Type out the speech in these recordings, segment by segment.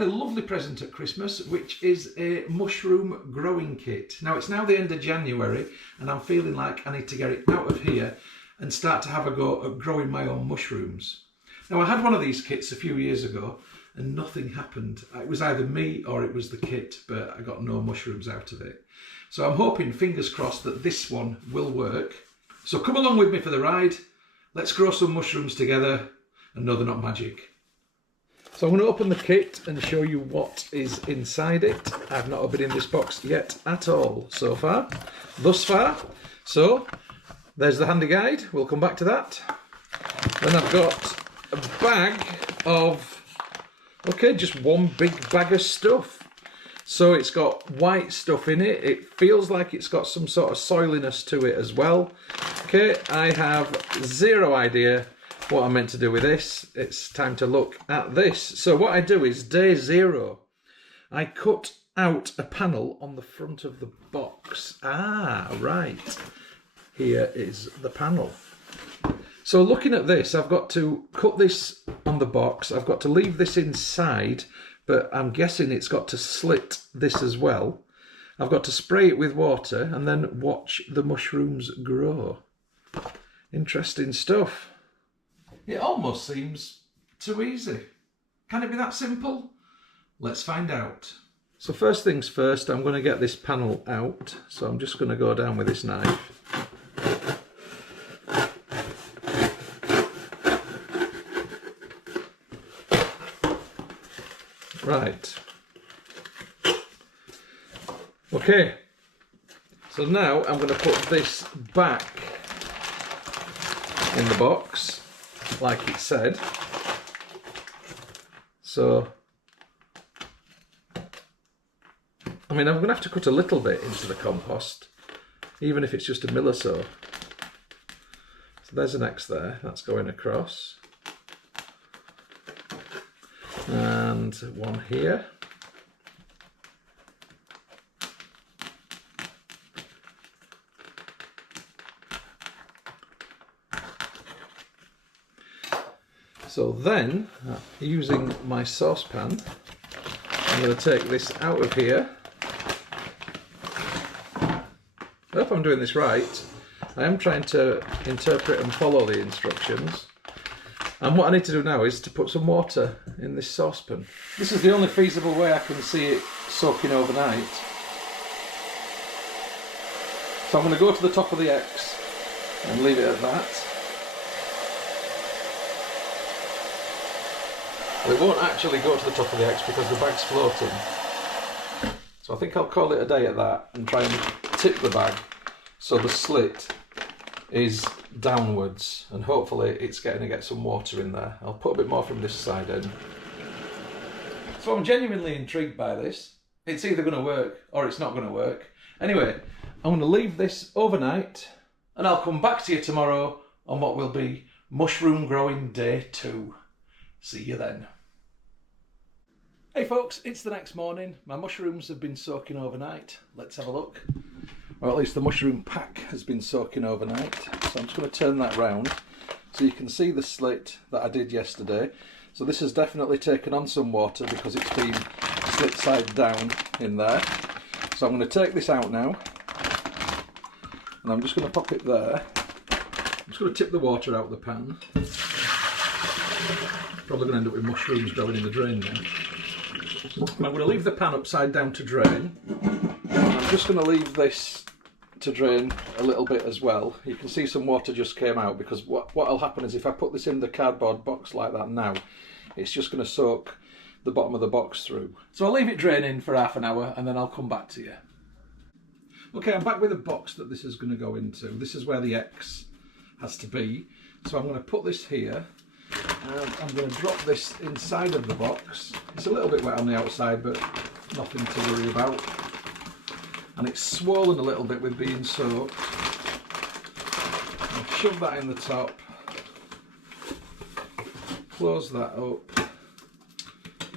had a lovely present at Christmas, which is a mushroom growing kit. Now it's now the end of January and I'm feeling like I need to get it out of here and start to have a go at growing my own mushrooms. Now I had one of these kits a few years ago and nothing happened. It was either me or it was the kit, but I got no mushrooms out of it. So I'm hoping, fingers crossed, that this one will work. So come along with me for the ride. Let's grow some mushrooms together and no, they're not magic. So I'm going to open the kit and show you what is inside it. I've not opened in this box yet at all thus far. So there's the handy guide, we'll come back to that. Then I've got a bag of, okay, just one big bag of stuff. So it's got white stuff in it. It feels like it's got some sort of soiliness to it as well. Okay, I have zero idea what I'm meant to do with this. It's time to look at this. So what I do is day 0, I cut out a panel on the front of the box. Ah, right. Here is the panel. So looking at this, I've got to cut this on the box. I've got to leave this inside, but I'm guessing it's got to slit this as well. I've got to spray it with water and then watch the mushrooms grow. Interesting stuff. It almost seems too easy. Can it be that simple? Let's find out. So first things first, I'm going to get this panel out. So I'm just going to go down with this knife. Right. Okay. So now I'm going to put this back in the box, like it said. So, I mean, I'm going to have to cut a little bit into the compost, even if it's just a mil or so. So there's an X there, that's going across. And one here. So then, using my saucepan, I'm going to take this out of here. I hope I'm doing this right. I am trying to interpret and follow the instructions. And what I need to do now is to put some water in this saucepan. This is the only feasible way I can see it soaking overnight. So I'm going to go to the top of the X and leave it at that. It won't actually go to the top of the X because the bag's floating. So I think I'll call it a day at that and try and tip the bag so the slit is downwards and hopefully it's going to get some water in there. I'll put a bit more from this side in. So I'm genuinely intrigued by this. It's either going to work or it's not going to work. Anyway, I'm going to leave this overnight and I'll come back to you tomorrow on what will be mushroom growing day 2. See you then. Hey folks, it's the next morning. My mushrooms have been soaking overnight. Let's have a look. Or at least the mushroom pack has been soaking overnight. So I'm just going to turn that round so you can see the slit that I did yesterday. So this has definitely taken on some water because it's been slit side down in there. So I'm going to take this out now and I'm just going to pop it there. I'm just going to tip the water out of the pan. Probably going to end up with mushrooms growing in the drain now. I'm going to leave the pan upside down to drain. I'm just going to leave this to drain a little bit as well. You can see some water just came out because what'll happen is if I put this in the cardboard box like that now, it's just going to soak the bottom of the box through. So I'll leave it draining for half an hour and then I'll come back to you. Okay, I'm back with the box that this is going to go into. This is where the X has to be. So I'm going to put this here. And I'm going to drop this inside of the box. It's a little bit wet on the outside, but nothing to worry about. And it's swollen a little bit with being soaked. I'll shove that in the top. Close that up.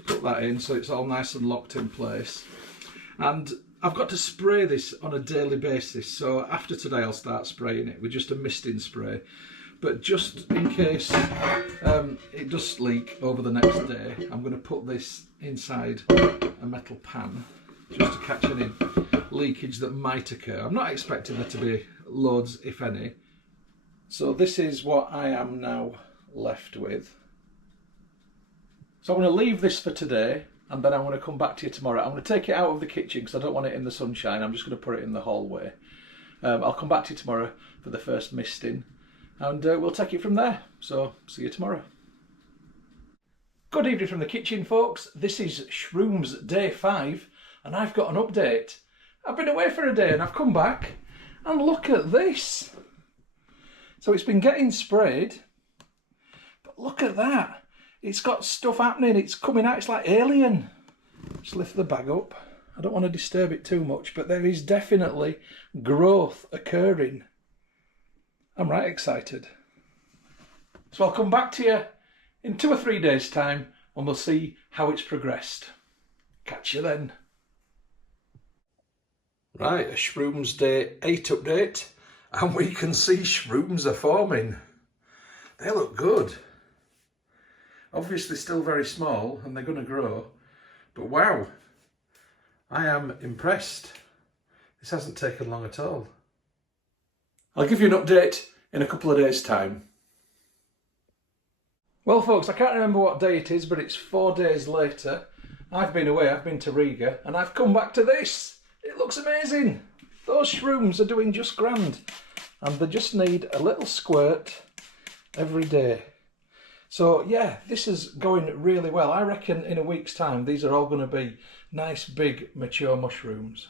Put that in so it's all nice and locked in place. And I've got to spray this on a daily basis. So after today I'll start spraying it with just a misting spray. but just in case it does leak over the next day, I'm going to put this inside a metal pan just to catch any leakage that might occur. I'm not expecting there to be loads, if any. So this is what I am now left with. So I'm going to leave this for today, and then I'm going to come back to you tomorrow. I'm going to take it out of the kitchen because I don't want it in the sunshine. I'm just going to put it in the hallway. I'll come back to you tomorrow for the first misting, and we'll take it from there. So see you tomorrow. Good evening from the kitchen, folks. This is Shrooms Day 5, and I've got an update. I've been away for a day and I've come back, and look at this. So it's been getting sprayed, but look at that. It's got stuff happening, it's coming out, it's like alien. Just lift the bag up. I don't want to disturb it too much, but there is definitely growth occurring. I'm right excited. So I'll come back to you in 2 or 3 days' time and we'll see how it's progressed. Catch you then. Right, a Shrooms Day 8 update, and we can see shrooms are forming. They look good. Obviously still very small and they're going to grow, but wow, I am impressed. This hasn't taken long at all. I'll give you an update in a couple of days' time. Well folks, I can't remember what day it is, but it's 4 days later. I've been away, I've been to Riga, and I've come back to this. It looks amazing. Those shrooms are doing just grand, and they just need a little squirt every day. So yeah, this is going really well. I reckon in a week's time, these are all going to be nice, big, mature mushrooms.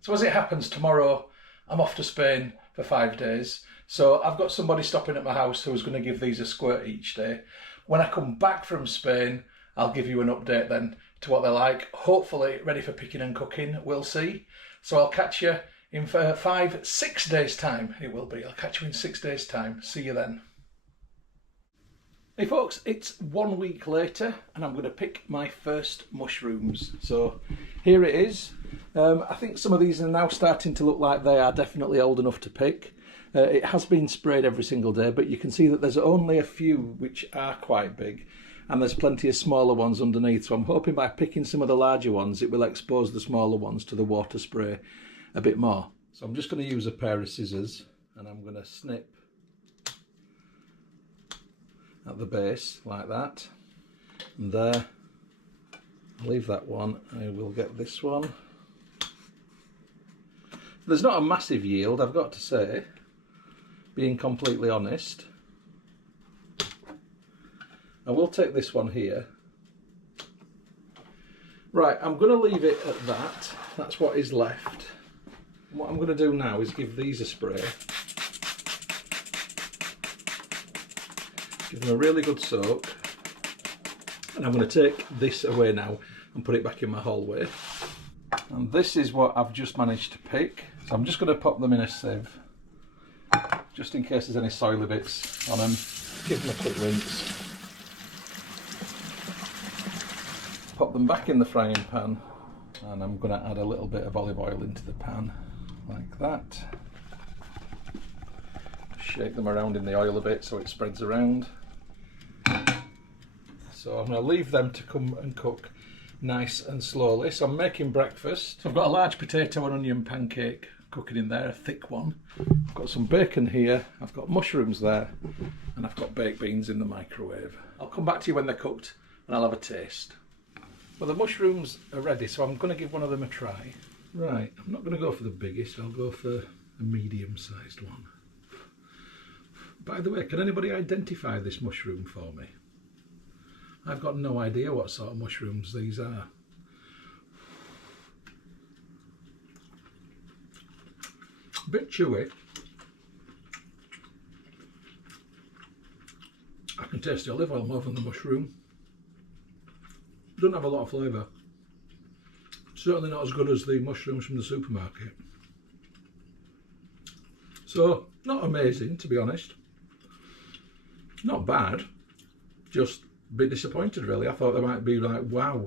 So as it happens, tomorrow I'm off to Spain for 5 days. So I've got somebody stopping at my house who's going to give these a squirt each day. When I come back from Spain, I'll give you an update then to what they're like. Hopefully ready for picking and cooking, we'll see. So I'll catch you in 6 days time. It will be. I'll catch you in 6 days time. See you then. Hey folks, it's 1 week later and I'm going to pick my first mushrooms. So here it is. I think some of these are now starting to look like they are definitely old enough to pick. It has been sprayed every single day, but you can see that there's only a few which are quite big, and there's plenty of smaller ones underneath. So I'm hoping by picking some of the larger ones, it will expose the smaller ones to the water spray a bit more. So I'm just going to use a pair of scissors and I'm going to snip at the base like that, and there, leave that one. I will get this one. There's not a massive yield, I've got to say, being completely honest. I will take this one here. Right, I'm going to leave it at that. That's what is left. And what I'm going to do now is give these a spray. Give them a really good soak, and I'm going to take this away now and put it back in my hallway. And this is what I've just managed to pick, so I'm just going to pop them in a sieve just in case there's any soily bits on them. Give them a quick rinse, pop them back in the frying pan, and I'm going to add a little bit of olive oil into the pan like that. Shake them around in the oil a bit so it spreads around. So I'm going to leave them to come and cook nice and slowly. So I'm making breakfast. I've got a large potato and onion pancake cooking in there, a thick one. I've got some bacon here, I've got mushrooms there, and I've got baked beans in the microwave. I'll come back to you when they're cooked and I'll have a taste. Well, the mushrooms are ready, so I'm going to give one of them a try. Right, I'm not going to go for the biggest, I'll go for a medium-sized one. By the way, can anybody identify this mushroom for me? I've got no idea what sort of mushrooms these are. A bit chewy. I can taste the olive oil more than the mushroom. Doesn't have a lot of flavour. Certainly not as good as the mushrooms from the supermarket. So, not amazing, to be honest. Not bad, just a bit disappointed really. I thought they might be like, wow,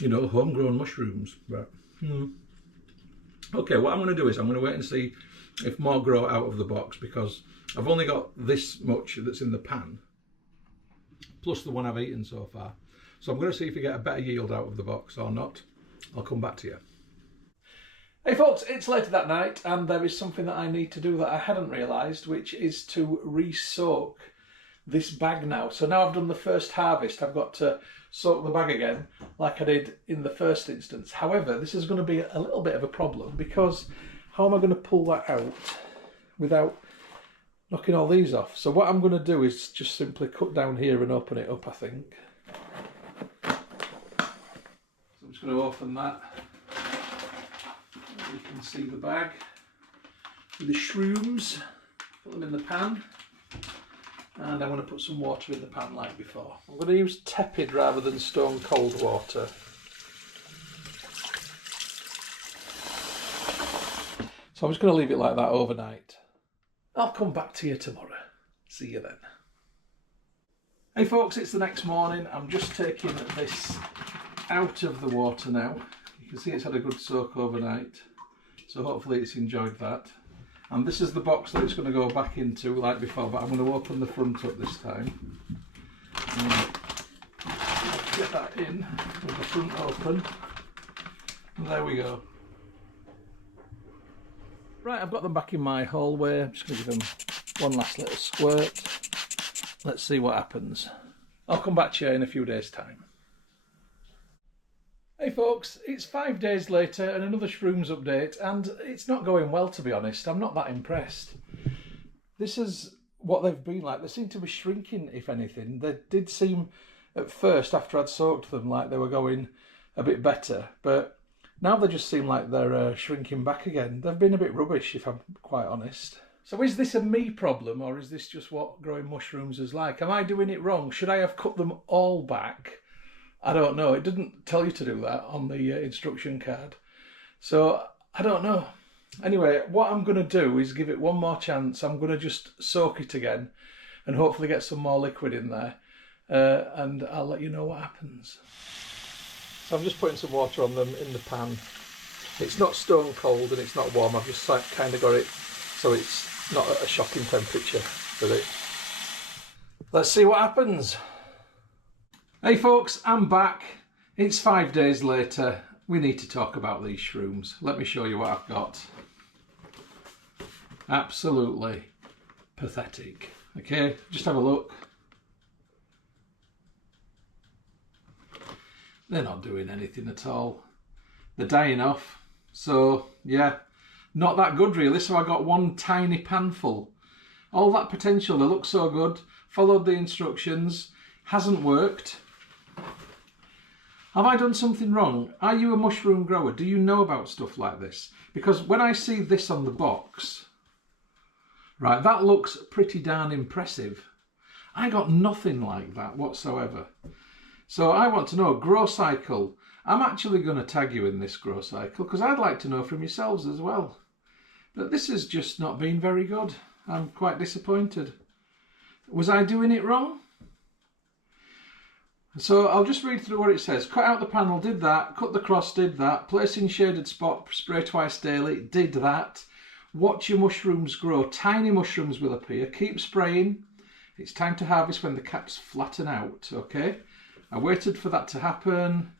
you know, homegrown mushrooms, but Okay, what I'm going to do is I'm going to wait and see if more grow out of the box, because I've only got this much that's in the pan, plus the one I've eaten so far. So I'm going to see if we get a better yield out of the box or not. I'll come back to you. Hey folks, it's later that night and there is something that I need to do that I hadn't realised, which is to re-soak this bag now. So now I've done the first harvest, I've got to soak the bag again like I did in the first instance. However, this is going to be a little bit of a problem, because how am I going to pull that out without knocking all these off? So what I'm going to do is just simply cut down here and open it up, I think. So I'm just going to open that. You can see the bag with the shrooms. Put them in the pan. And I'm going to put some water in the pan like before. I'm going to use tepid rather than stone cold water. So I'm just going to leave it like that overnight. I'll come back to you tomorrow. See you then. Hey folks, it's the next morning. I'm just taking this out of the water now. You can see it's had a good soak overnight. So hopefully it's enjoyed that. And this is the box that it's going to go back into like before, but I'm going to open the front up this time. And get that in with the front open. And there we go. Right, I've got them back in my hallway. I'm just going to give them one last little squirt. Let's see what happens. I'll come back to you in a few days' time. Hey folks, it's 5 days later and another shrooms update, and it's not going well, to be honest. I'm not that impressed. This is what they've been like. They seem to be shrinking, if anything. They did seem at first, after I'd soaked them, like they were going a bit better, but now they just seem like they're shrinking back again. They've been a bit rubbish, if I'm quite honest. So is this a me problem, or is this just what growing mushrooms is like? Am I doing it wrong? Should I have cut them all back? I don't know. It didn't tell you to do that on the instruction card. So I don't know. Anyway, what I'm going to do is give it one more chance. I'm going to just soak it again and hopefully get some more liquid in there. And I'll let you know what happens. So I'm just putting some water on them in the pan. It's not stone cold and it's not warm. I've just kind of got it so it's not at a shocking temperature with it. Let's see what happens. Hey folks, I'm back. It's 5 days later. We need to talk about these shrooms. Let me show you what I've got. Absolutely pathetic. Okay, just have a look. They're not doing anything at all. They're dying off. So yeah, not that good really. So I got one tiny panful. All that potential, they look so good. Followed the instructions. Hasn't worked. Have I done something wrong? Are you a mushroom grower? Do you know about stuff like this? Because when I see this on the box, right, that looks pretty darn impressive. I got nothing like that whatsoever. So I want to know, GroCycle. I'm actually going to tag you in this GroCycle because I'd like to know from yourselves as well. But this has just not been very good. I'm quite disappointed. Was I doing it wrong? So I'll just read through what it says. Cut out the panel, did that. Cut the cross, did that. Place in shaded spot, spray twice daily, did that. Watch your mushrooms grow. Tiny mushrooms will appear. Keep spraying. It's time to harvest when the caps flatten out, okay? I waited for that to happen.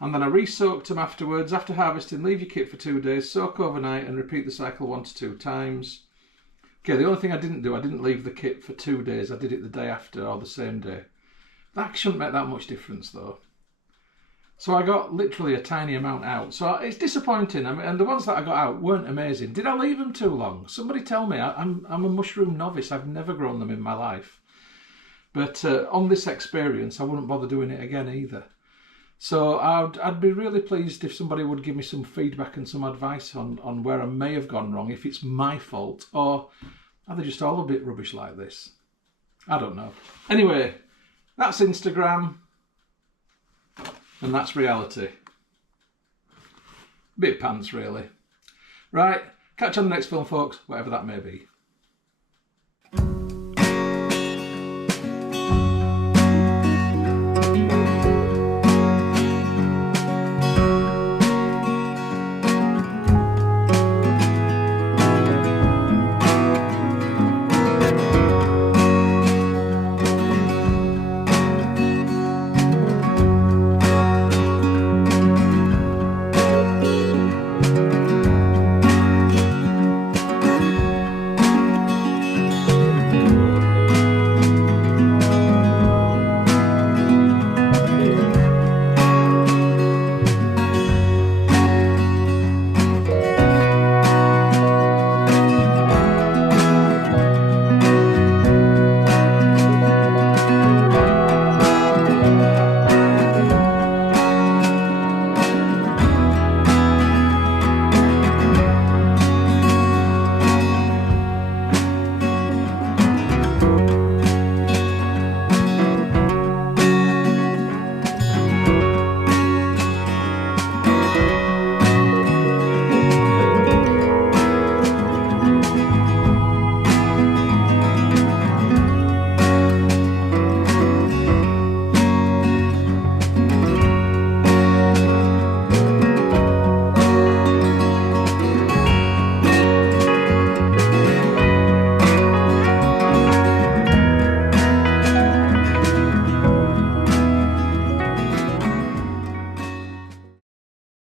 And then I re-soaked them afterwards. After harvesting, leave your kit for 2 days, soak overnight and repeat the cycle 1 to 2 times. Okay, the only thing I didn't do, I didn't leave the kit for 2 days. I did it the day after or the same day. That shouldn't make that much difference though. So I got literally a tiny amount out. So it's disappointing. I mean, and the ones that I got out weren't amazing. Did I leave them too long? Somebody tell me. I'm a mushroom novice. I've never grown them in my life. But on this experience, I wouldn't bother doing it again either. So I'd be really pleased if somebody would give me some feedback and some advice on where I may have gone wrong, if it's my fault, or are they just all a bit rubbish like this? I don't know. Anyway, that's Instagram, and that's reality. Bit pants, really. Right, catch you on the next film, folks, whatever that may be.